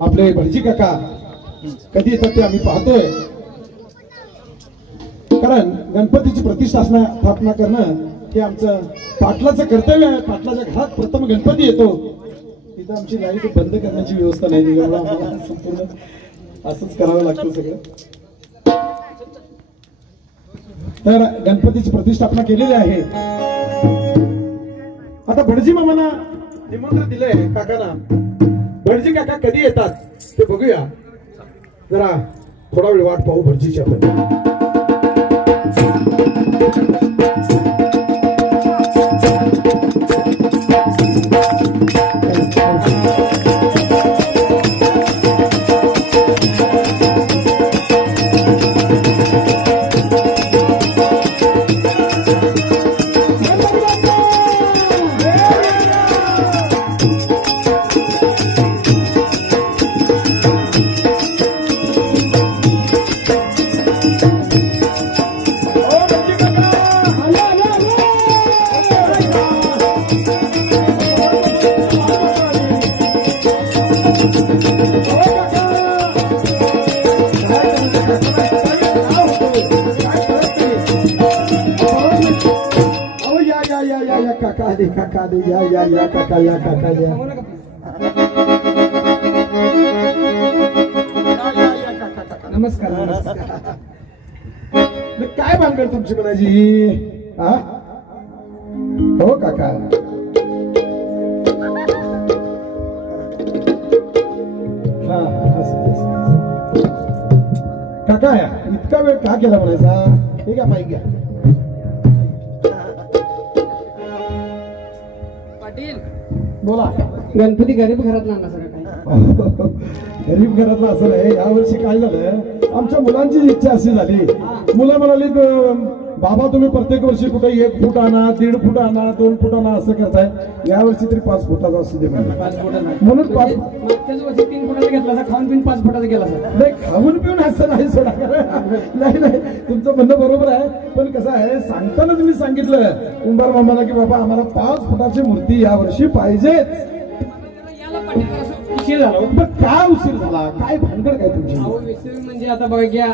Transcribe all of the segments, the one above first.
आपले भटजी काका कधी येतात ते आम्ही पाहतोय, कारण गणपतीची प्रतिष्ठापना करणं हे आमचं पाटलाचं कर्तव्य आहे. पाटलाच्या घरात प्रथम गणपती येतो, तिथं आमची लाईट बंद करण्याची व्यवस्था नाही, आम्हाला संपूर्ण असंच करावं लागतं सगळं. तर गणपतीची प्रतिष्ठापना केलेली आहे. आता भटजी मामांना निमंत्रण दिलंय काकांना. भटजी काका कधी येतात ते बघूया, जरा थोडा वेळ वाट पाहू भटजीच्या. काका दे या काका या. नमस्कार. काय भानगड तुमची म्हणाजी? हो काका. काका इतका वेळ का केला म्हणायचा? हे का माहिती घ्या. बोला. गणपती गरीब घरातला आणला सगळं काय? गरीब घरातला असं नाही. यावर्षी काय झालं, आमच्या मुलांची इच्छा अशी झाली, मुलं म्हणाली बाबा तुम्ही प्रत्येक वर्षी कुठे 1 फूट आणा, 1.5 फूट आणा, 2 फूट आणा असं करताय, यावर्षी तरी 5 फुटाचा असू दे म्हणून 5 मागच्याच वर्षी 3 फुटाचा घेतला, खाऊन पिऊन 5 फुटाचा गेला. नाही खाऊन पिऊन असं नाही सोडा. नाही तुमचं म्हणणं बरोबर आहे, पण कसं आहे सांगताना तुम्ही सांगितलं कुंभार मामाला की बाबा आम्हाला 5 फुटाची मूर्ती यावर्षी पाहिजेच. उशीर झाला. काय उशीर झाला? काय भानगड काय तुमची? म्हणजे आता बघा घ्या,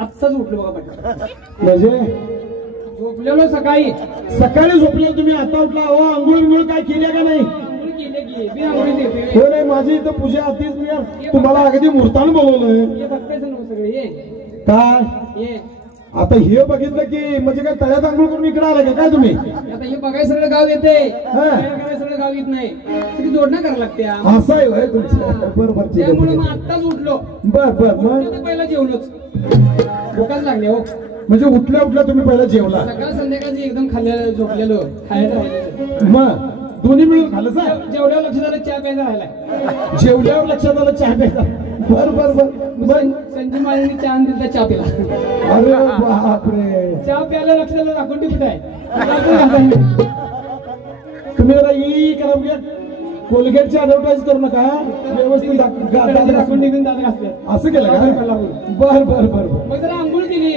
आत्ताच उठलो बघा. म्हणजे झोपलेलो सकाळी झोपले तुम्ही, आता उठला. हो आंघोळ काय केल्या का नाही? हो नाही, माझी इथं पूजा आधीच मी तुम्हाला अगदी मुहूर्तानं बोलवलंय. सगळे काय आता हे बघितलं की म्हणजे काय तळ्यात आंघोळ करून इकडे आला का काय तुम्ही? आता हे बघाय सगळं गाव येते, सगळं गाव येत नाही, जोडणं करायला लागते. असं आहे तुमचं. बरोबर. त्यामुळे मग आत्ताच उठलो. बर मग पहिला जेवलोच. भूकच लागले हो. म्हणजे उठल्या तुम्ही पहिला जेवला? सकाळ संध्याकाळची एकदम खाल्लेलं झोपलेलो, खायला राहिलेलं. मग दोन्ही मिळून खाल्लं सर? जेवल्यावर लक्षात आलं चहा प्यायचा राहिला. जेवल्यावर लक्षात आलं चहा प्यायचा. बर संजय महाराजांनी चहा दिला, चहा पिला. अरे बापरे. चहा प्यायला लक्षात आलं राखोंडी कुठे आहे? तुम्ही जरा ई करा बघा, कोलगेटची ऍडव्हर्टाईज करू नका, व्यवस्थित राखोंडी घेऊन दादा घासले. असं केलं का? बर. मग जरा आंघोळ केली.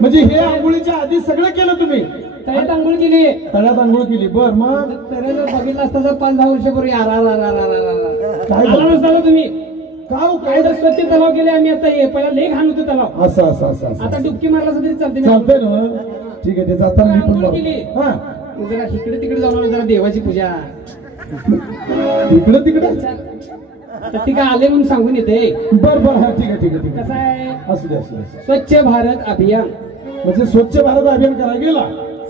म्हणजे हे आंघोळीच्या आधी सगळं केलं तुम्ही? तळ्यात आंघोळ केली. तळ्यात आंघोळ केली. बर मग तळ्यात बघितलं असता 5-10 वर्षापूर्वी काय नसता तुम्ही? काय स्वच्छ तलाव केले आम्ही. आता हे पहिला लय घाण होतो तलाव. असं आता डुबकी मारला तरी चालते ना? ठीक आहे. ते जाताना मी पण केली. जरा इकडे तिकडे जाऊन जरा देवाची पूजा इकडे तिकडे ती काय आले म्हणून सांगून येते. बर हा ठीक आहे. कसं आहे, असू दे. स्वच्छ भारत अभियान म्हणजे स्वच्छ भारत अभियान करायला गेला.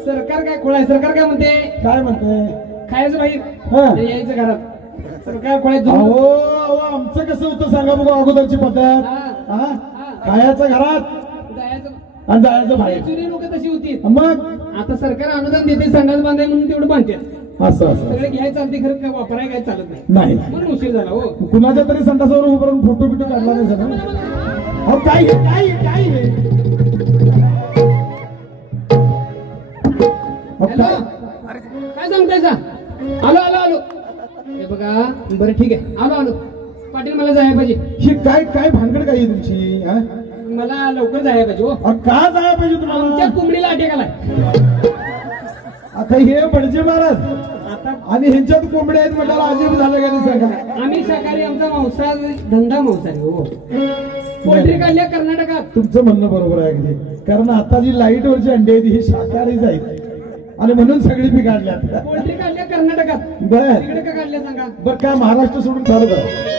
सरकार काय खोळाय? सरकार काय म्हणते? काय म्हणते? खायचं बाहेर, यायचं घरात. सरकार खोळाय. आमचं कसं होतं सांगा बघू अगोदरची पद्धत. खायचं घरात आणि जायचं बाहेर. जुनी लोक तशी होती. मग आता सरकार अनुदान देते, संडास बांधाय म्हणून तेवढं बांधतात. असं सगळे घ्यायचं चालते, खरं काय वापराय काय चालत नाही. म्हणून उशीर झाला हो. कुणाच्या तरी संडासावर उभं राहून फोटो बिटो काढला नाही सगळं. काय सांगताय सा? आलो. हे बघा, बरं ठीक आहे, आलो. पाटील मला जायला पाहिजे. ही काय भानगड काय आहे तुमची? मला लवकर जायला पाहिजे हो. का जायला पाहिजे तुम्हाला? आमच्या कोंबडीला अटॅक आलाय. आता हे भटजी महाराज आणि ह्यांच्यात कोंबड्या आहेत म्हटल्यावर अजीब झालं का नाही सांगा. आम्ही शाकाहारी, आमचा मांसाहारी धंदा मांसाहारी हो. पोल्ट्री काढल्या कर्नाटकात. तुमचं म्हणणं बरोबर आहे अगदी, कारण आता जी लाईट वरची अंडी आहेत ही शाकाहारीच आहेत आणि म्हणून सगळी पी काढल्यात. पोल्ट्री काढल्या कर्नाटकात. बर तिकडे का काढल्या सांगा. बर काय महाराष्ट्र सोडून चालू करा.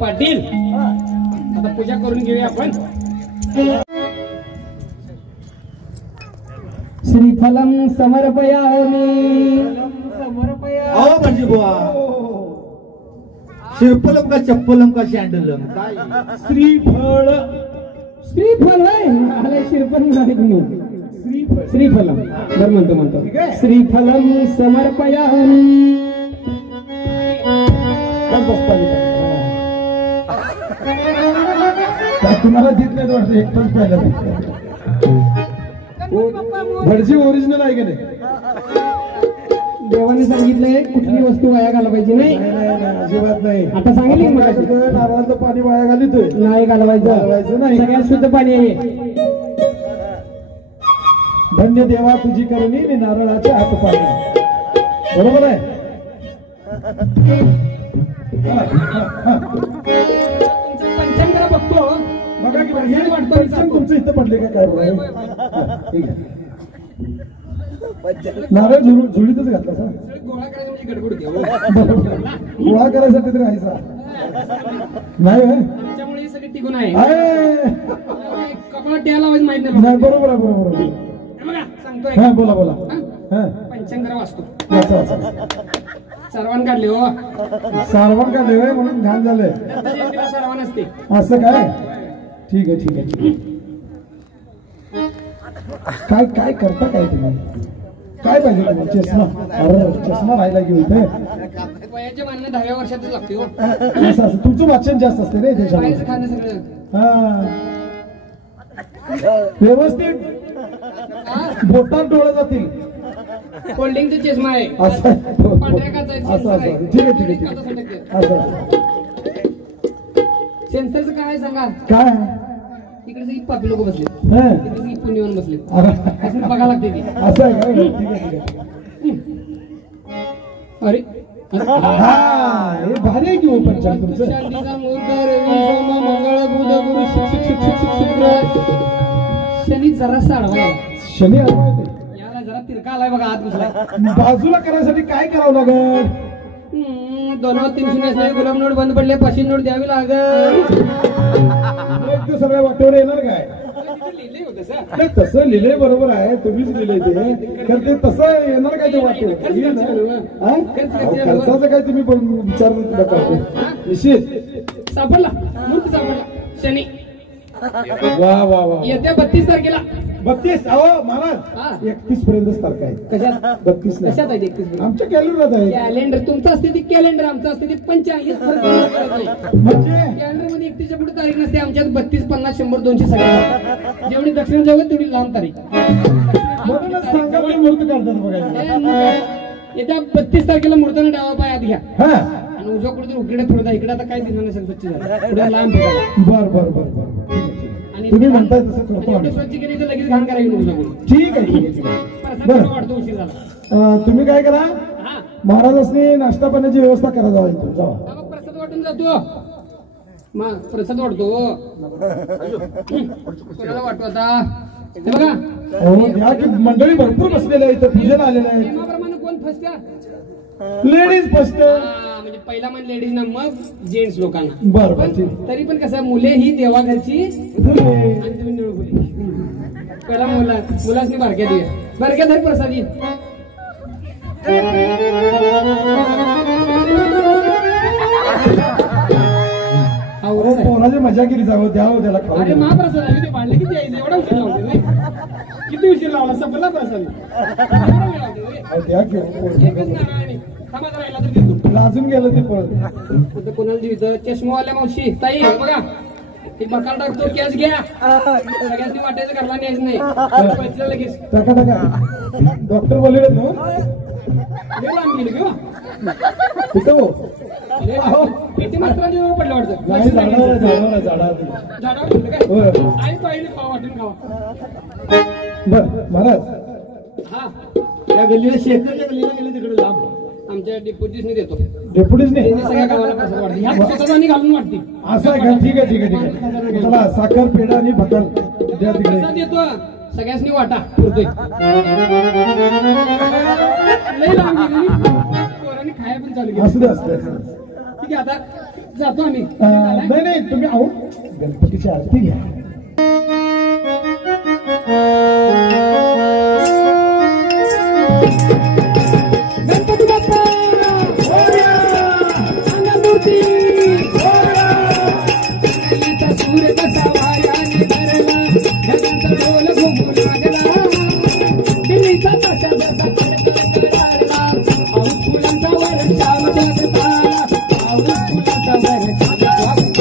पाटील आता पूजा करून घेऊया आपण. श्रीफलम समर्पयामि. अहो म्हणजे बुवा शिरपलम का चप्पलम का शँडलम काय श्रीफळ. श्रीफल आले शिरपल श्रीफलम बरं म्हणतो श्रीफलम समर्पयामि. तुम्हाला देत नाही वाटतं एकटाच पाहिलं. भटजी ओरिजिनल आहे की नाही. देवाने सांगितलंय कुठली वस्तू वाया घालवायची नाही. अजिबात नाही. आता सांगितली नारळाचं पाणी वाया घालितोय, नाही घालवायचं नाही. सगळ्यात शुद्ध पाणी आहे. धन्य देवा तुझी करणी मी नारळाचे हात पाणी. बरोबर आहे. पंचांग बघतो बघा की हे वाटतं तुमचं इथं पडले का काय. ठीक आहे. नारळ झुळीतच घातला सर. गोळा करायचं म्हणजे गडबड होते. गोळा करायसाठी तरी आहे सर. नाही त्याच्यामुळे हे सगळे टिकून आहे. कपाळात द्यायला लावायचं माहित नाही. बरोबर आहे बरोबर. बघा सांगतोय. हा बोला बोला. पंचांग वाचतो. सर्वान काढले हो. सारवण काढले होय म्हणून घाण झालंय. सर्वान असते असं काय. ठीक आहे ठीक आहे ठीक आहे. काय काय करता काय तुम्ही. काय पाहिजे तुम्हाला. चष्मा. अरे चष्मा राहिला की इथे. वयाच्या मानणे 10व्या वर्षातच लागते हो. असं असं तुमचं वाचन जास्त असते रे त्याच्यामुळे. खायचं खाणं सगळं हा व्यवस्थित बोटात डोळे जातील. कोल्ड्रिंकचा चष्मा आहे. असं पांढऱ्या काचाचा असं सेन्सर आहे. असं ठीक आहे ठीक आहे ठीक आहे. असं सेन्सरचं काय आहे सांगा. काय तिकडे सगळी पापी लोक बसले, हं? तिकडे सगळी पुण्य येऊन बसले. अरे, असं बघायला लागते ती. असं आहे का. ठीक आहे ठीक आहे. अरे हा हे भारी आहे की हो पंचांग तुमचं. शांतीचा मुहूर्त रवी सोम मंगळ बुध गुरु शुक्र शनी जरा साडवा. शनी आला याला जरा तिरका आलाय बघा आत घुसलाय. बाजूला करायसाठी काय करावं लागेल. 2 3 असले गुलाब नोट बंद पडले, पाचशे नोट द्यावी लागेल. सगळ्या वाटेवर येणार काय. लिहिलंय होतं सर. नाही, तसं लिहिलंय बरोबर आहे. तुम्हीच लिहिलंय ते. तर ते तसं येणार काय ते वाटेवर. खर्चाचं काय तुम्ही विचार करतो. निश्चित सापडला मूर्त सापडला शनी. वा वा वा. येत्या 32 तारखेला. 32. अहो महाराज 31 पर्यंत तारखा आहे. कशात 32 नाही. कशात आहे 31? आमच्या कॅलेंडरात आहे. कॅलेंडर तुमचं असते ती कॅलेंडर, आमचं असते ती पंचांग. म्हणजे कॅलेंडर मध्ये 31च्या पुढे तारीख नसते. आमच्यात 32 50 100 200 सगळ्या जेवढी दक्षिण जाऊ तेवढी लांब तारीख. म्हणूनच सांगा तुम्ही मूर्त काढतात बघायला. येत्या 32 तारखेला मुहूर्ताने डावा पाय आत घ्या हा आणि उजवा कुठे उकडे फिरता. इकडे आता काय दिसणार नसेल स्वच्छ झालं. पुढे लांब फिरा. बर बर बर बर. आणि तुम्ही म्हणताय तसं करतो आम्ही. स्वच्छ केली तर लगेच घाण करायची उजवा करून. ठीक आहे ठीक आहे ठीक आहे. प्रसाद वाटतो उशीर झाला. तुम्ही काय करा. हा महाराजांनी नाश्ता पाण्याची व्यवस्था करा. जावा इथून जावा. बाबा प्रसाद वाटून जातो. मग प्रसाद वाटतो. कोणाला वाटतो आता हे बघा. हो या की मंडळी भरपूर बसलेले आहेत. पूजेला आलेले आहेत. नियमाप्रमाणे कोण फर्स्ट का. Ladies first. म्हणजे पहिला मान लेडीज ना मग जेंट्स लोकांना. बर बर पण ठीक. तरी पण कसं मुले ही देवाघरची आणि तुम्ही निळगुली. पहिला मुलासनी बारक्या देऊया. बारक्या धर प्रसादी. पोराची मजा केली जावं द्यावं त्याला खाऊ. अरे महाप्रसाद आहे ते भांडले किती यायचं एवढा उशीर लावतो नाही. किती किती उशीर लावला संपला प्रसाद द्या की एकच नारळ थांबा जरा याला तर देतो लाजून गेलं ते पळत आता कोणाला दिवस चष्मावाल्या मावशी ताई बघा ती बकाल टाकतो कॅश घ्या सगळ्यांनी वाटायचं घरला न्यायचं नाही पैसे लगेच टाका टाका डॉक्टर बोलले तो लय लांब गेली घेऊ तिथं हो किती मात्रांची पडलं वाटतं नाही झाडावर झाडावर ठेवलं काय होय. आई पाहिजे खावा वाटून खावा बर महाराज हा त्या गल्लीला शेखरच्या गल्लीला गेले तिकडे लांब आमच्या डिप्युटीसने देतो डेप्युटीजने त्यांनी सगळ्या गावाला कसं वाटतं ह्या स्वतःनी घालून वाटते असं आहे का ठीक आहे ठीक आहे ठीक आहे चला साखर पेढा आणि भकल द्या तिकडे कसा देतो सगळ्यांनी वाटा पुरतोय लय लांब गेली पोरांनी खाया पण चालू केली असू दे असू दे असू दे. ठीक आहे आता जातो आम्ही नाही नाही तुम्ही आहो गणपतीची आरती घ्या गणपती बाप्पा अंगमूर्ती सूर्य कसा वाऱ्याने भरला जगाचा डोल घुमू लागला दिल्लीचा कसा जसा कडकडला पाऊस फुलांचा वर्षाव जगता पाऊस फुलांचा वर्षाव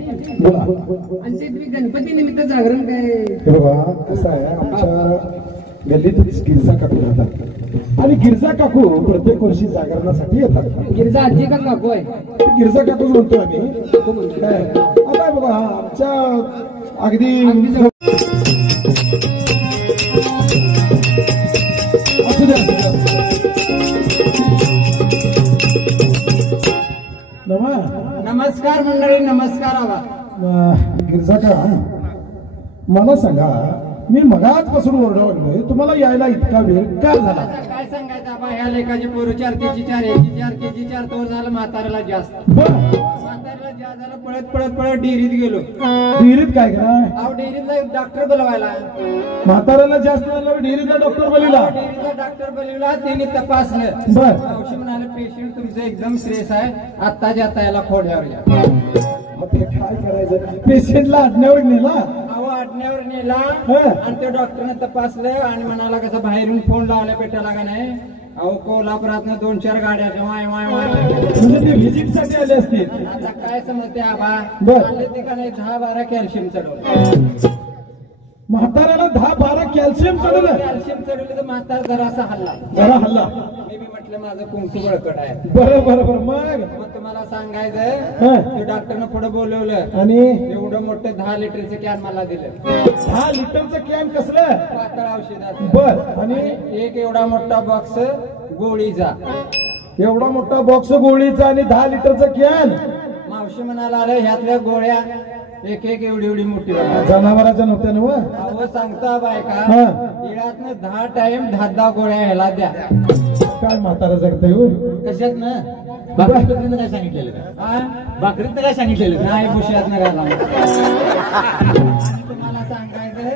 आणि ते तुम्ही गणपती निमित्त जागरण काय हे बघा कसं आहे आमच्या गल्लीतच गिरजा काकू राहतात आणि गिरजा काकू प्रत्येक वर्षी जागरणासाठी येतात गिरजा आजी का काकू आहे गिरजा काकूच म्हणतो आम्ही काय आता बघा आमच्या अगदी असू द्या नमस्कार मंडळी नमस्कार आवा गिरजा का मला सांगा मी मगाचपासून ओरडलोय तुम्हाला यायला इतका वेळ का झाला काय सांगायचं आबा ह्या लेखाची पोरू 4 केजी 4 एकी 4 केजी 4 तोर झालं म्हाताऱ्याला जास्त बर म्हाताऱ्याला ज्याला पळत पळत पळत डेअरीत गेलो. डेअरीत काय कराय? अहो डेअरीतला डॉक्टर बोलवायला. म्हाताऱ्याला जास्त झालं डेअरीतला डॉक्टर बोलवला. डेअरीतला डॉक्टर बोलवला, त्यांनी तपासलं. बर. मावशी म्हणाले पेशंट तुमचं एकदम सिरियस आहे, आत्ता जाता याला खोड्यावर घ्या. मग ते काय करायचं? पेशंटला आडण्यावर नेला. अहो आडण्यावर नेला हा. आणि त्या डॉक्टरने तपासलं आणि म्हणाला कसं बाहेरून फोन लावला पेटाला का नाही. अहो कोल्हापुरातनं 2-4 गाड्या वाय वाय वाय. म्हणजे ते व्हिजिट साठी आले असतील. आता काय समजते आबा. बर. आले ते का नाही 10-12 कॅल्शियम चढवलं. म्हाताऱ्याला 10-12 कॅल्शियम चढवलं. कॅल्शियम चढवलं तर म्हातारा जरासा हल्ला. जरा हल्ला. मी बी म्हटलं माझं कुंकू बळकट आहे. बरं बरं बरं. मग मग तुम्हाला सांगायचं हा. ते डॉक्टरनं पुढे बोलवलं आणि एवढं मोठं 10 लिटरचं कॅन मला दिलं. 10 लिटरचं कॅन कसलं? पातळ औषधात. बर. आणि एक एवढा मोठा बॉक्स गोळीचा. एवढा मोठा बॉक्स गोळीचा आणि 10 लिटरचं कॅन. मावशी म्हणाला आलं ह्यातल्या गोळ्या एक एक एवढी एवढी मोठी बघा. जनावराच्या नव्हत्या ना? अहो सांगता बायका हा. इळातनं 10 टाइम 10 गोळ्या ह्याला द्या. काय म्हातारा जगताय हो? कशात ना बाकरीतनं काय सांगितलेलं का? हा? बाकरीतनं काय सांगितलेलं? नाही बुशात नाही तुम्हाला सांगायचं.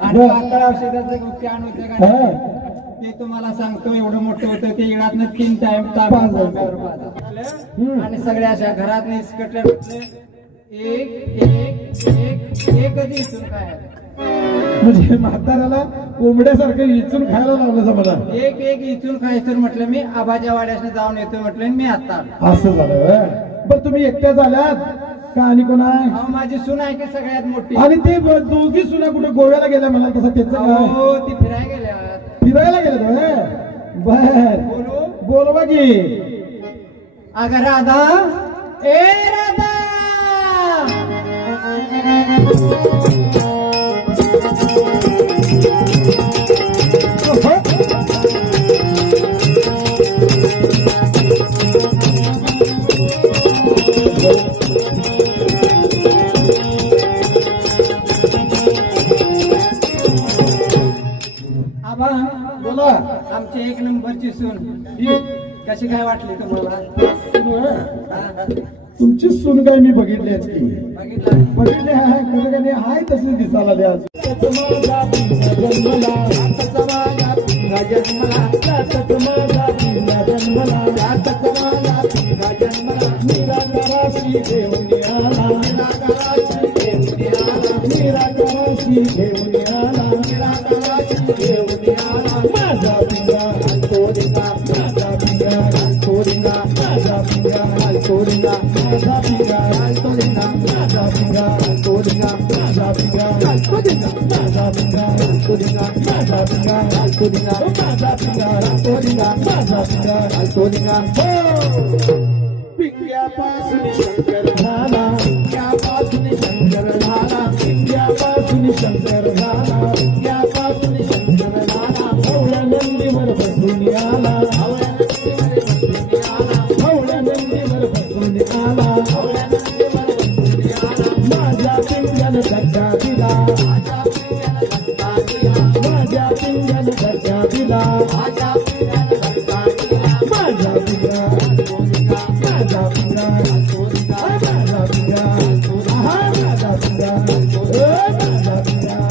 आणि पातळ औषधाचं कॅन होतं का हा. नाही, ते तुम्हाला सांगतो एवढं मोठं होतं ते इळातनं 3 टाइम आणि सगळ्या अशा घरात निसकटले एकच इथून काय म्हणजे म्हाताऱ्याला कोंबड्यासारखं इचून खायला लागलं मला. एक इथून खायचं म्हटलं. मी आबाच्या वाड्याने जाऊन येतो म्हटलं आणि मी आता आलो. असं झालं. बरं तुम्ही एकट्या झाल्यात का आणि कोण आहे? अहो माझी सून आहे की सगळ्यात मोठी. आणि ते दोघी सुना कुठे गोव्याला गेल्या मला कसं त्याचं काय? हो ती फिरायला गेल्यात. फिरायला गेलं. बर बोलू बोलवा की. अगं राधा ए राधा. आबा बोला. आमची 1 नंबरची सून कशी काय वाटली तुम्हाला? हा? तुमची सून काय मी बघितल्याच की. बघितलं बघितले आहे खरं का नाही? हाय तसे दिसायला द्या. पिंग्यापासून शंकर झाला, पिंग्यापासून शंकर झाला, पिंग्यापासून शंकर झाला, पिंग्यापासून शंकर झाला. हवळ्या नंदीवर बसून आला, हवळ्या नंदीवर बसून आला, हवळ्या नंदीवर बसून आला. माझ्या पिंग्यानं धक्का दिला, माझ्या पिंग्यानं धक्का दिला, माझ्या पिंग्यानं धक्का दिला, माझ्या पिंग्यानं धक्का दिला. माझा पिंगा माझा पिंगा माझा पिंगा माझा पिंगा माझा पिंगा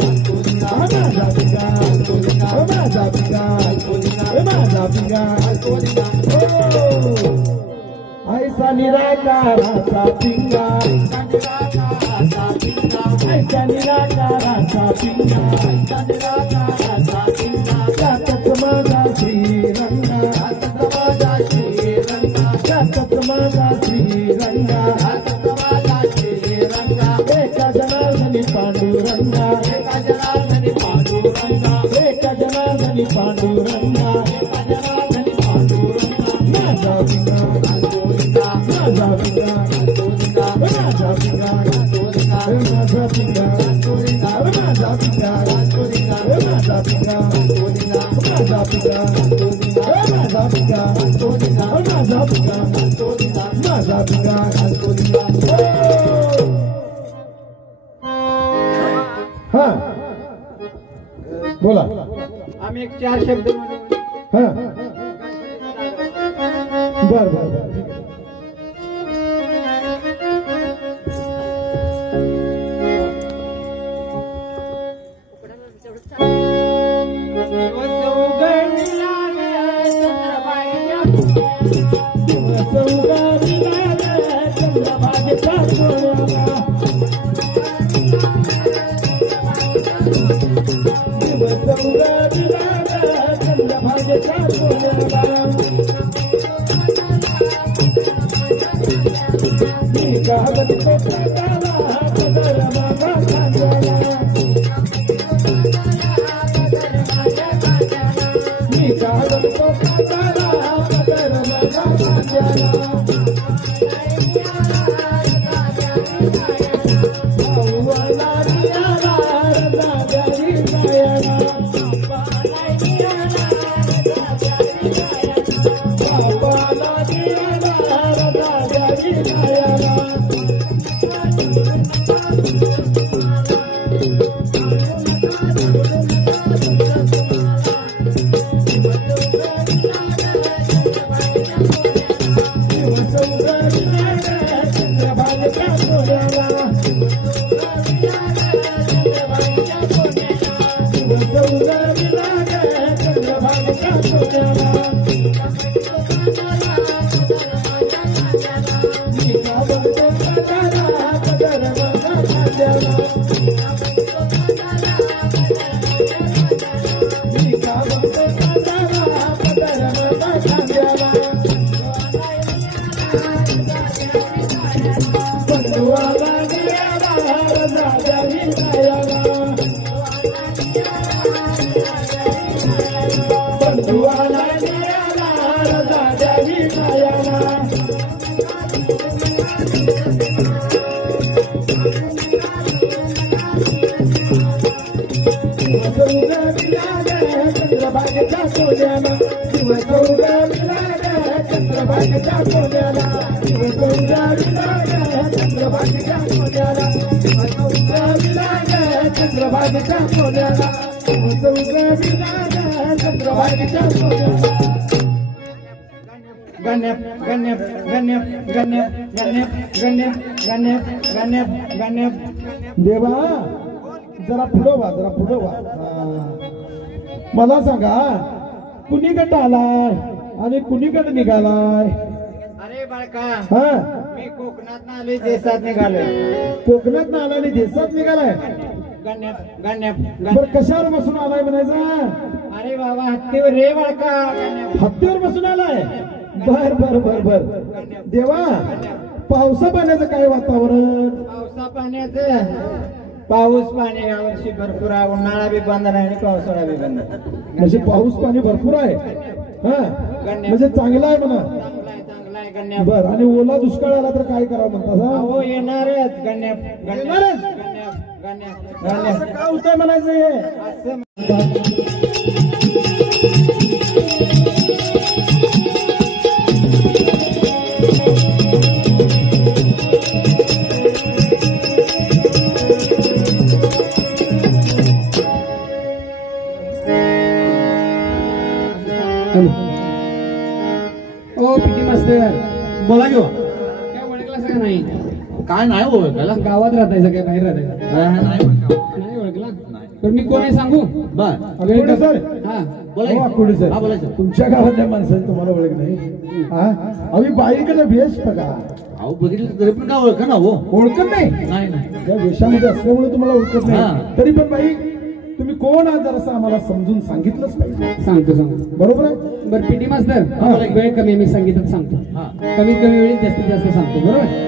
माझा पिंगा माझा पिंगा माझा पिंगा. ऐसा निराकाराचा पिंगा, ऐसा निराकाराचा पिंगा, ऐसा निराकाराचा पिंगा. त्यातच माझा श्रीरंगा, त्यातच माझा श्रीरंगा, त्यातच माझा श्रीरंगा, त्यातच माझा श्रीरंगा. एका जनार्दनी पांडुरंगा, एका जनार्दनी पांडुरंगा, एका जनार्दनी पांडुरंगा, एका जनार्दनी पांडुरंगा. माझा पिंगा माझा पिंगा माझा पिंगा माझा पिंगा माझा पिंगा माझा पिंगा माझा पिंगा माझा पिंगा माझा पिंगा माझा पिंगा. हा बोला. आम्ही 1 4 शब्द म्हणून हा बर बर बर. सोन्याला शिव उगविला ग चंद्रभागेच्या सोन्याला शिव उगविला ग चंद्रभागेच्या सोन्याला शिव उगविला ग चंद्रभागेच्या सोन्याला शिव उगविला ग चंद्रभागेच्या सोन्याला गण्यप गण्यप गण्यप गण्यप गण्यप गण्यप गण्यप गण्यप गण्यप देवा जरा पुढं व्हा मला सांगा कुणीकडे आलाय आणि कुणीकडे निघालाय अरे बाळका हा मी कोकणात आलोय देशात निघालोय कोकणात आला आणि देशात निघालाय गण्यप गण्यप बर कशावर बसून आलाय म्हणायचं अरे बाबा हत्तीवर रे बाळका हत्तीवर बसून आलाय बर बर बर बर देवा पावसा पाण्याचं काय वातावरण पावसा पाण्याचं पाऊस पाणी यावर्षी भरपूर आहे उन्हाळा बी बंद नाही आणि पावसाळा बी बंद नाही. म्हणजे पाऊस पाणी भरपूर आहे हा म्हणजे चांगला आहे म्हणा चांगला आहे गण्यप बर आणि ओला दुष्काळ आला तर काय करावं म्हणता हो येणारच गण्यप येणारच? गण्यप गण्यप असं गण्यप का होतंय म्हणायचं हे असं ओ पीटी मास्टर बोला घेऊ काय ओळखला सगळं नाही काय नाही ओळखायला गावात राहतायचं काय बाहेर राहतायचं नाही ओळखला तर मी कोण आहे सांगू बर कुठे सर हा बोला कुठे सर हा, बोलायचं. तुमच्या गावातल्या माणसाची तुम्हाला ओळख नाही हा आम्ही बाईकडे वेश बघा अहो बघितलं तरी पण काय ओळखा ना हो ओळखत नाही नाही नाही त्या वेशामध्ये असल्यामुळे तुम्हाला ओळखत हा. नाही तरी पण बाई तुम्ही कोण आहात जरासं आम्हाला समजून सांगितलंच पाहिजे सांगतो बरोबर आहे बरं पीटी मास्तर हा. वेळ कमी आहे, मी संगीतात सांगतो हा कमीत कमी वेळेत जास्तीत जास्त सांगतो बरोबर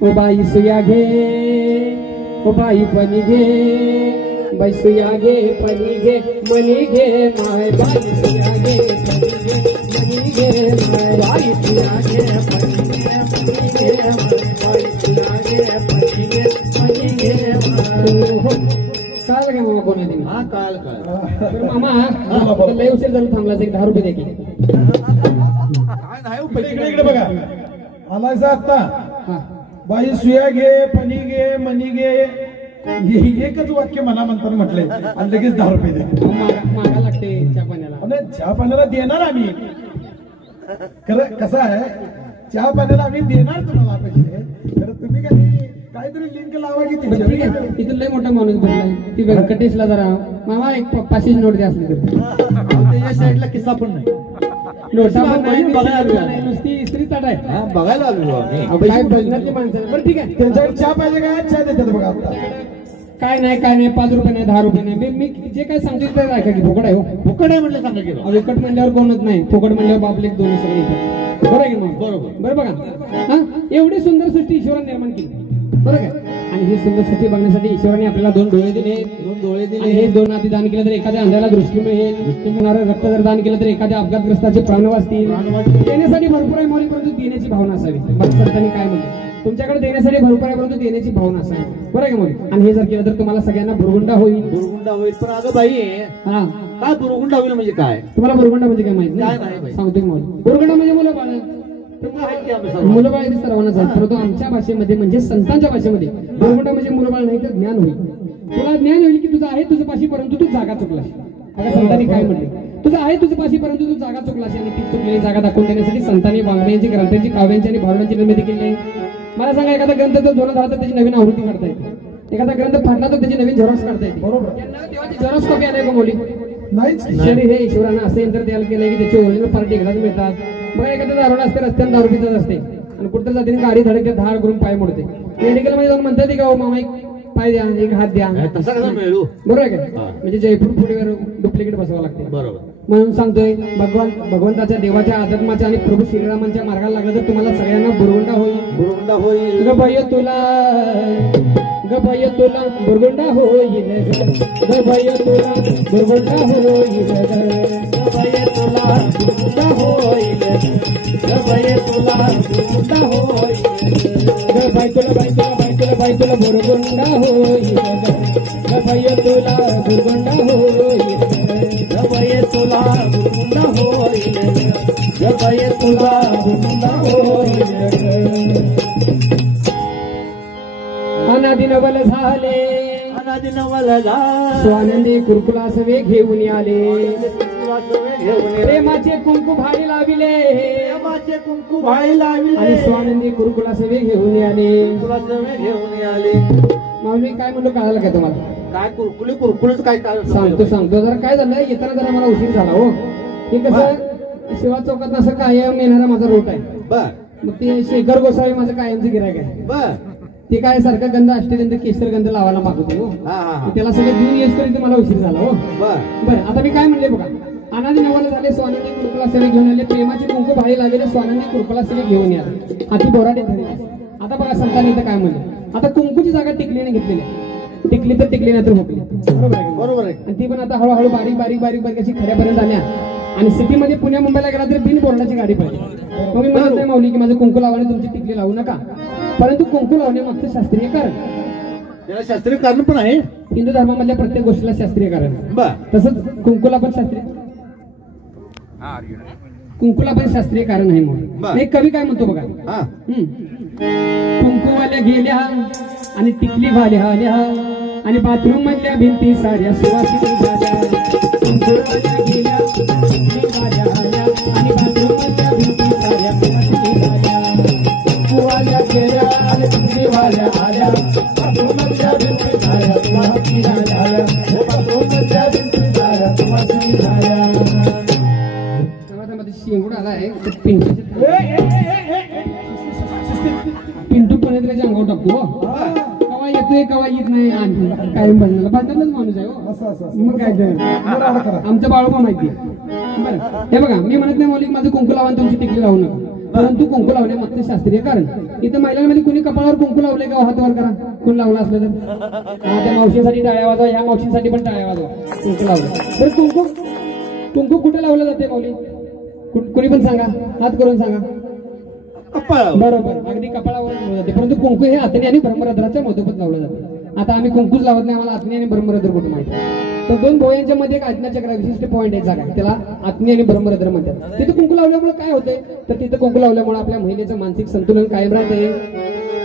ओ बाई सुया घे ओ बाई पनी घे बाई सुया घे पनी घे मनी घे माय बाई सुया घे पनी घे मनी घे माय बाई सुया घे पनी घे मनी घे माय बाई सुया घे पनी घे मनी घे माय काय लगे मामा कोण आहे हा काल काल बरं मामा आता लय उशीर झाला थांबलाच एक 10 रुपये द्या की काय नाही हो, पैसे इकडे इकडे बघा आलाय आता हा बाई सुया घे पनी घे मनी घे हे एकच वाक्य मला म्हणताना म्हटलंय आणि लगेच 10 रुपये दे मागा लागते चहा पाण्याला आणि चहा पाण्याला देणार आम्ही खरं कसं आहे चहा पाण्याला आम्ही देणार तुम्हाला पैसे खरं तुम्ही काहीतरी लिंक लावा की बरं, ठीक आहे. इथून लय मोठा माणूस बसलाय ती व्यंकटेशला जरा मामा एक 500 नोट द्या असली तर त्याच्या साईडला किस्सा पण नाही नोटा पण नाही, बघायला आलो. नाही, नुसती इस्त्री ताट आहे हा बघायला आलो आम्ही. अहो, काय भजनातली माणसं आहेत. बरं ठीक आहे त्यांच्याकडे चहा पाहिजे का चहा देतात बघा आता काय नाही 5 रुपये नाही 10 रुपये नाही मी जे काय सांगतो ते ऐका की फुकट आहे हो फुकट आहे म्हटलं सांगा गेलो विकट म्हणल्यावर कोणच नाही फुकट म्हणल्यावर बापले दोन्ही सगळे इथं. बरं आहे की मग बरोबर. बरं बघा हा एवढी सुंदर सृष्टी ईश्वराने निर्माण केली बरं काय आणि ही सुंदर सृष्टी बघण्यासाठी ईश्वराने आपल्याला 2 डोळे दिले दोन डोळे आणि दिले हे 2 हाती दान केलं तर एखाद्या अंधाला दृष्टी मिळेल दृष्टी मिळणार रक्त जर दान केलं तर एखाद्या अपघातग्रस्ताचे प्राण वाचतील देण्यासाठी भरपूर आहे मौली परंतु देण्याची भावना असावी भक्तांनी काय म्हणतो तुमच्याकडे देण्यासाठी भरपूर आहे परंतु देण्याची भावना असावी बरं आहे का मौली आणि हे जर केलं तर तुम्हाला सगळ्यांना बुरगुंडा होईल बुरगुंडा होईल पण अगं बाई हा काय बुरगुंडा होईल म्हणजे काय तुम्हाला बुरगुंडा म्हणजे काय माहित काय नाही माहित. सांगतो की मौली बुरगुंडा म्हणजे मुलं बाळ तुम्ही आहेत की आम्ही सर्व? मुलं बाळ हे सर्वांनाच आहेत परंतु आमच्या भाषेमध्ये म्हणजे संतांच्या भाषेमध्ये बुरगुंडा म्हणजे मुलं बाळ नाही तर ज्ञान होईल तुला ज्ञान होईल की तुझं आहे तुझं पाशी परंतु तू जागा चुकलास बघा संतांनी काय म्हणले तुझं आहे तुझं पाशी परंतु तू जागा चुकलास आणि ती चुकलेली जागा दाखवून देण्यासाठी संतांनी वाङ्मयांची ग्रंथांची काव्यांची आणि भावनांची निर्मिती केली आहे मला सांगा एखादा ग्रंथ जर जुना झाला तर त्याची नवीन आवृत्ती करता येते एखादा ग्रंथ फाटला तर त्याची नवीन झेरॉक्स काढता येते बरोबर देवाची झेरॉक्स कॉपी आली का मुली नाहीच शरीर हे ईश्वरानं असे यंत्र तयार केलंय की त्याचे ओरिजिनल पार्टी एकदाच मिळतात बघा एखादा दारोडा असते रस्त्याने दारू पितच असते आणि कुठं जाते गाडी धडकते धाड करून पाय मोडते मेडिकल मध्ये जाऊन म्हणतात का मामा एक पाय द्या एक हात द्या तसा कसा मिळू बरोबर आहे का हा. म्हणजे जयपूर पुढेवर डुप्लिकेट बसवावं लागते बरोबर म्हणून सांगतोय भगवंताच्या देवाच्या आध्यात्माच्या आणि प्रभू श्रीरामांच्या मार्गाला लागलं तर तुम्हाला सगळ्यांना बुरगुंडा होईल बुरगुंडा होईल गभय तुला बुरगुंडा होईल गभय तुला बुरगुंडा होईल गभय तुला बुरगुंडा होईल गभय तुला बुरगुंडा होईल गभय तुला बुरगुंडा होईल गभय तुला बुरगुंडा होईल तुझा मुकुंद होईल जय तुझा मुकुंद होईल अनादि नवल झाले अनादि नवल झाले स्वानंदी कुरकुलास वे घेऊन आले घेऊन प्रेमाचे कुंकू भारी लाविले प्रेमाचे कुंकू भाई लाविले आणि स्वानंदी कुरकुलास वे घेऊन आले घेऊन आले माऊली काय म्हणलो कळालं काय तुम्हाला काय कुरकुलीच काय काय सांगतो जरा काय झालं येताना जरा मला उशीर झाला हो हे कसं शिवा चौकात असं कायम येणारा माझा रोट आहे बर मग ते शेखर गोसावी माझं कायमचं गिरायक आहे बर ते काय सारखं गंध अष्टगंध केसर गंध लावायला मागवतो हो हा त्याला सगळं घेऊन येस तरी मला उशीर झाला हो बर बरं आता मी काय म्हणले बघा अनादि नवाला झाले स्वानंदी कुरकुला सेवे घेऊन आले प्रेमाची कुंकू भाई लागले स्वानंदी कुरकुला सेवे घेऊन आले हाती बोराडे धरले आता बघा संतांनी तर काय म्हणले आता कुंकूची जागा टिकलीने घेतलेली आहे टिकली तर टिकली नाही तर हुकली बरोबर आहे बरोबर आहे आणि ती पण आता हळूहळू बारीक बारीक बारीक बारीक अशी खऱ्यापर्यंत आल्या आणि सिटीमध्ये पुण्या मुंबईला गेला तरी बिन बोर्डाची गाडी पाहिजे मग मी म्हणत नाही माऊली की माझं कुंकू लावणे तुमची टिकली लावू नका परंतु कुंकू लावणे मागचं शास्त्रीय कारण त्याला शास्त्रीय कारण पण आहे हिंदू धर्मामधल्या प्रत्येक गोष्टीला शास्त्रीय कारण आहे. बर तसंच कुंकूला पण शास्त्रीय कारण आहे म्हणून एक कवी काय म्हणतो बघा हा कुंकूवाल्या गेल्या आणि टिकली भाल्या आल्या आणि बाथरूम मधल्या भिंती साड्या सुवासिनी झाल्या कुंकूवाल्या गेल्या टिकली भाल्या आल्या आणि बाथरूम मधल्या भिंती साड्या सुवासिनी झाल्या कुंकूवाल्या गेल्या आणि टिकली भाल्या आल्या बाथरूम मधल्या भिंती साड्या सुवासिनी झाल्या बाथरूम मधल्या भिंती साड्या सुवासिनी झाल्या शेंगूड आलाय पिंटू पुण्यातल्या अंगावर टाकतो कवा येतोय कवा येत नाही काय बनणार बांधलेलाच माणूस आहे हो मग काय ते आमचं बाळोबा माहिती बरं हे बघा मी म्हणत नाही मौलिक माझं कुंकू लावून तुमची टिकली लावू नका परंतु कुंकू लावणे मागचं शास्त्रीय कारण इथं महिलांमध्ये कुणी कपाळावर कुंकू लावले का हात वर करा कोण लावला असलं तर त्या मावशीसाठी टाळ्या वाजवा ह्या मावशीसाठी पण टाळ्या वाजवा कुंकू लावलं तर कुंकू कुठे लावलं जाते माऊली कोणी पण सांगा हात करून सांगा बरोबर अगदी कपाळावर लावलं जाते परंतु कुंकू हे आत्नी आणि ब्रह्मरद्राच्या मधोमध लावलं जाते आता आम्ही कुंकूच लावत नाही आम्हाला आत्नी आणि ब्रह्मरद्र कुठे माहिती तर दोन भोयांच्या मध्ये एक आज्ञाचक्र विशिष्ट पॉईंट आहे जागा त्याला आत्नी आणि ब्रह्मरद्र म्हणतात तिथे कुंकू लावल्यामुळे काय होतंय तर तिथे कुंकू लावल्यामुळे आपल्या महिलेचं मानसिक संतुलन कायम राहते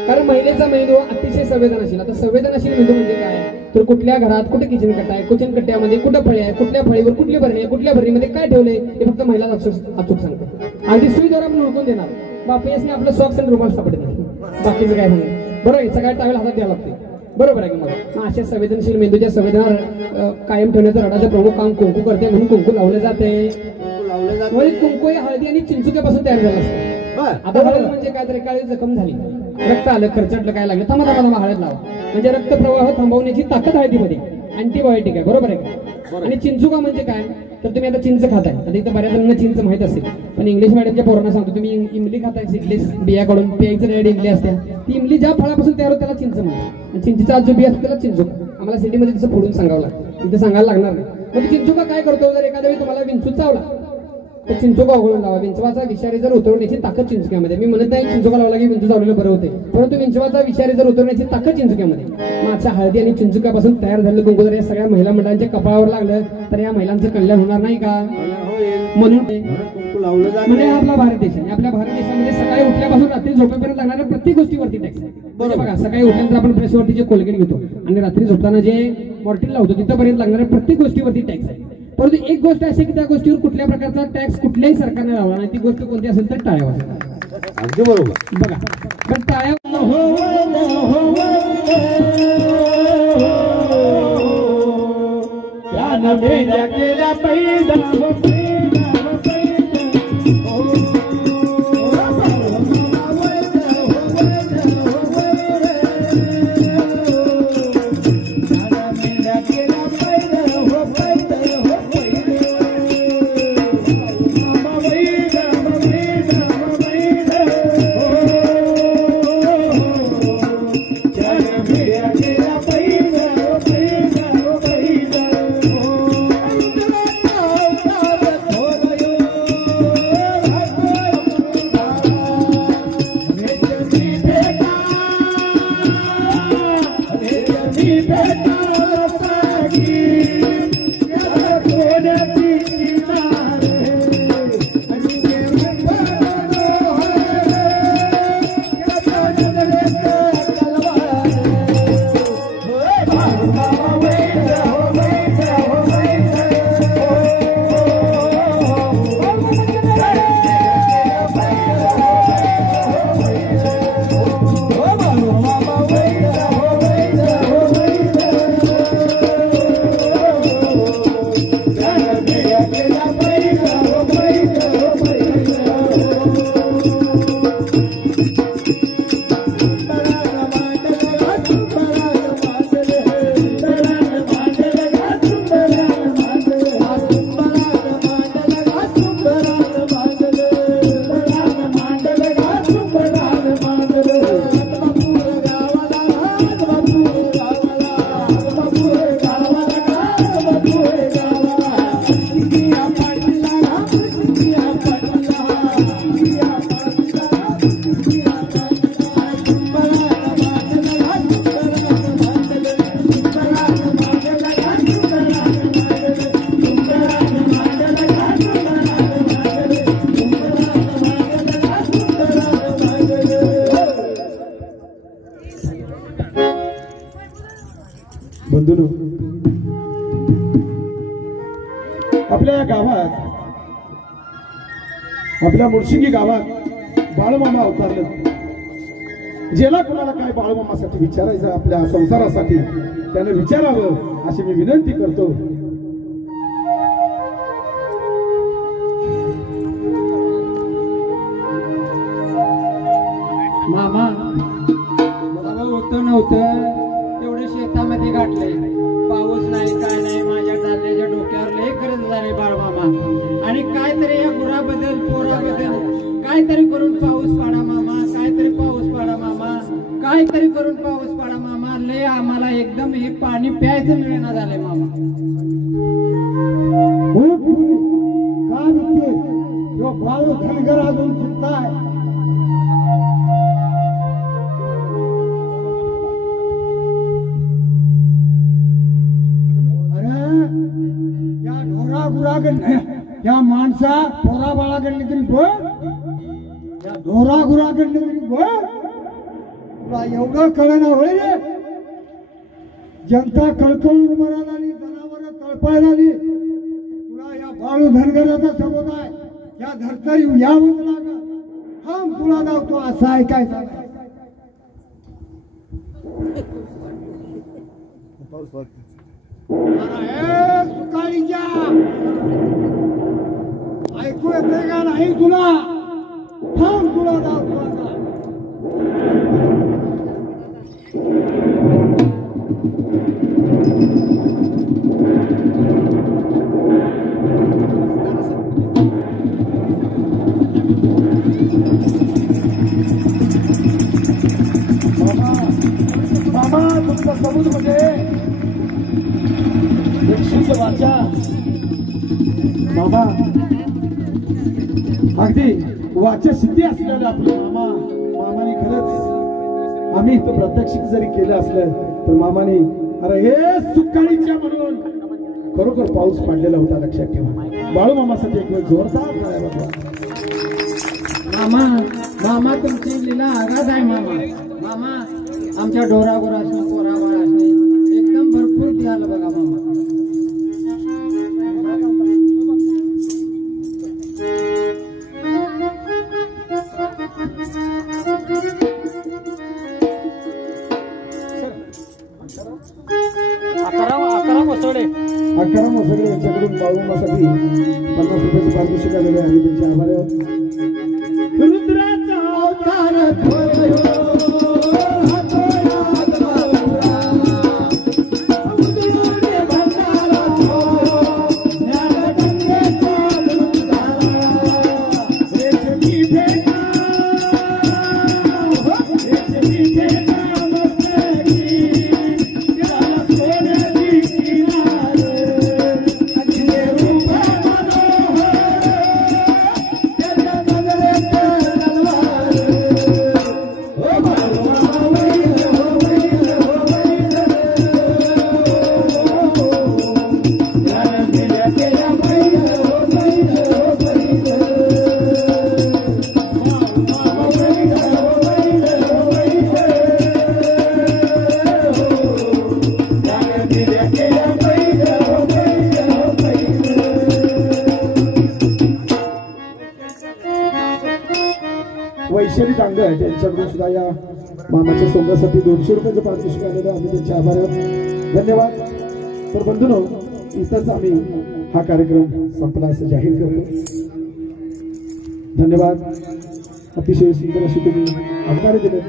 कारण महिलेचा मेंदू अतिशय संवेदनशील आता संवेदनशील मेंदू म्हणजे काय तर कुठल्या घरात कुठे किचन कट्टा आहे किचन कट्ट्यामध्ये कुठं फळे आहे कुठल्या फळीवर कुठली भरणी आहे कुठल्या भरणीमध्ये काय ठेवलंय हे फक्त महिला अचूक सांगते अगदी सुईद्वारा आपण ओळखून देणार बापयासने आपलं सॉक्स आणि रुमाल सापडत नाही बाकीचं काय म्हणून बरोबर सगळ्या टावेल हातात द्यावं लागते बरोबर आहे की मग अशा संवेदनशील मेंदूच्या संवेदना कायम ठेवण्याचं रडाचं प्रमुख काम कुंकू करते म्हणून कुंकू लावलं जाते कुंकू हे हळदी आणि चिंचुक्यापासून तयार झालं असतं आता हळद म्हणजे काय तर एखादी जखम झाली रक्त आलं खर्चटलं काय लागलं थांबा हळद लावा म्हणजे रक्त प्रवाह थांबवण्याची ताकद हळदीमध्ये अँटीबायोटिक आहे बरोबर आहे आणि चिंचुका म्हणजे काय तर तुम्ही आता चिंच खाताय आता इथं बऱ्याच जणांना चिंच माहित असेल पण इंग्लिश मीडियमच्या पोरांना सांगतो तुम्ही इमली खाताय सिडलेस बियाकडून प्यायचं रेड इमली असते ती इमली ज्या फळापासून तयार होते त्याला चिंच म्हणतात आणि चिंचेचा जो बी असतो त्याला चिंचुका आम्हाला सिटीमध्ये तसं फोडून सांगावं लागतं इथे सांगायला लागणार नाही मग चिंचुका काय करतो जर एखाद्या वेळी तुम्हाला विंचू चावला तर चिंचोका उघडून लावा विंचवाचा विषारी जर उतरवण्याची ताकद चिंचुक्यामध्ये मी म्हणत नाही चिंचोका लावला की विंचू चावलेलं बरं होते परंतु विंचवाचा विषारी जर उतरवण्याची ताकद चिंचुक्यामध्ये माझ्या हळदी आणि चिंचुक्यापासून तयार झालेलं कुंकू जर या सगळ्या महिला मंडळांच्या कपाळावर लागलं तर या महिलांचं कल्याण होणार नाही का म्हणून म्हणजे आपला भारत देश आहे आपल्या भारत देशामध्ये सकाळी उठल्यापासून रात्री झोपेपर्यंत लागणाऱ्या प्रत्येक गोष्टीवरती टॅक्स आहे बघा सकाळी उठल्यानंतर आपण प्रेसवरती जे कोलगेट घेतो आणि रात्री झोपताना जे मॉर्टिन लावतो तिथपर्यंत लागणाऱ्या प्रत्येक गोष्टीवरती टॅक्स आहे परंतु एक गोष्ट अशी की त्या गोष्टीवर कुठल्या प्रकारचा टॅक्स कुठल्याही सरकारने लावला नाही ती गोष्ट कोणती असेल तर टाळ्या वाजवा अगदी बरोबर बघा पण टाळ्या बंधूंनो, आपल्या या गावात, आपल्या मुळशिंगी गावात बाळूमामा अवतारले. ज्याला कोणाला काय बाळूमामासाठी विचारायचं आपल्या संसारासाठी त्याने विचारावं अशी मी विनंती करतो. मामा बाबा होतं नव्हतं तेवढे शेतामध्ये गाठले, पाऊस नाही काय नाही, माझ्या डाल्याच्या डोक्यावर लय खरंच झाले बाळ मामा. आणि काहीतरी या गुराबद्दल पोराबद्दल काहीतरी करून पाऊस पाडा मामा, काहीतरी पाऊस पाडा मामा, काहीतरी करून पाऊस पाडा मामा. लय आम्हाला एकदम हे पाणी प्यायचं मिळेना झाले मामा. बाळू धनगर अजून चित्ताय. या ढोरा गुराकडे या माणसा पोरा बाळाकडली तरी बघ, या ढोरा गुराकडली तरी बघ. तुला एवढं कळणं होय रे. जनता कळकळून मरायला लागली, जनावर तळपायला लागली. तुला या बाळू धनगराचा सबोध आहे, या धरतरी यावंच लागल. थांब तुला जावतो असं ऐकायचं. सुकाळीच्या ऐकू येते का नाही तुला? थांब तुला जावतो आता. मामा तुमचा सबूत म्हणजे शुद्ध वाचा. मामा अगदी वाचा सिद्धी असलेले आपले मामा. मामाने खरंच आम्ही इथं प्रत्यक्ष जरी केलं असलं तर मामाने अरे हे सुकाळीच्या म्हणून खरोखर पाऊस पडलेला होता. लक्षात ठेवा. बाळू मामासाठी एक वेळ जोरदार करायला. मामा मामा तुमची लीला आगाध आहे मामा. मामा आमच्या ढोरा गुरासनी पोरा बाळासनी एकदम भरपूर द्यायला बघा मामा. अकरा सगळे यांच्याकडून बाळूमासाठी 50 रुपयाची पारितोषिक आलेले आहे. त्यांचे आभार आहोत. रुद्राचा अवतार वैशाली डांग आहे त्यांच्याकडून सुद्धा या मामाच्या सोंगासाठी 200 रुपयाचं पारितोषिक आलेलं. आम्ही त्यांचे आभार आहोत. धन्यवाद. तर बंधूंनो, इथंच आम्ही हा कार्यक्रम संपला असं जाहीर करतो. धन्यवाद. अतिशय सुंदर अशी तुम्ही आभार दिले.